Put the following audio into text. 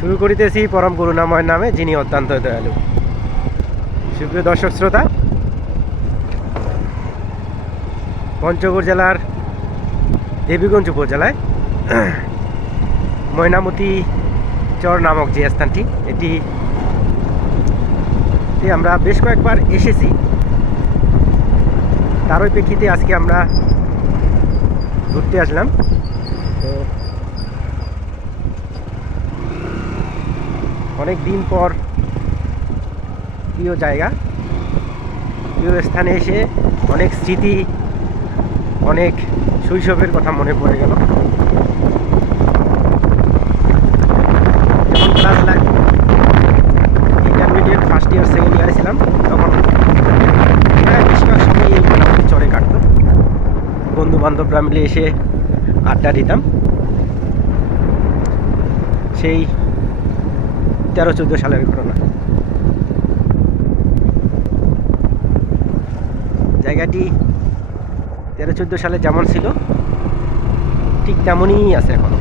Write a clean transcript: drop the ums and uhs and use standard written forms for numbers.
শুরু করিতেছি পরম করুণাময় নামে, যিনি অত্যন্ত দয়ালু। সুপ্রিয় দর্শক শ্রোতা, পঞ্চগড় জেলার দেবীগঞ্জ উপজেলায় ময়নামতি চর নামক যে স্থানটি, এটি আমরা বেশ কয়েকবার এসেছি। তারই প্রেক্ষিতে আজকে আমরা ঘুরতে আসলাম। তো অনেক দিন পর প্রিয় জায়গা, প্রিয় স্থানে এসে অনেক স্মৃতি, অনেক শৈশবের কথা মনে পড়ে গেল। যখন class intermediate first year second ইয়ারে ছিলাম, তখন প্রায় বেশিরভাগ সময় এই মোটামুটি চরে কাটতো। বন্ধু বান্ধবরা মিলে এসে আড্ডা দিতাম। সেই 13-14 সালের ঘটনা। জায়গাটি 13-14 সালে যেমন ছিল ঠিক তেমনই আছে এখনো।